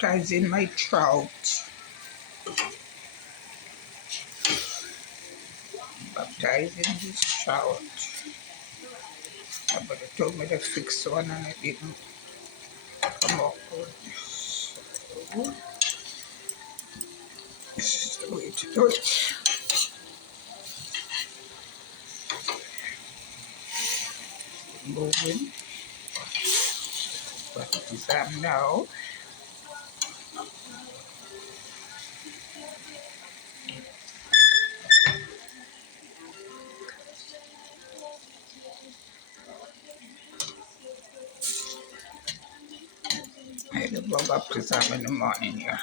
baptizing my trout. Baptizing this trout. Somebody told me to fix one and it didn't come out good. So, this is the way to do it. Moving. But it is now. I had a baptism in the morning here.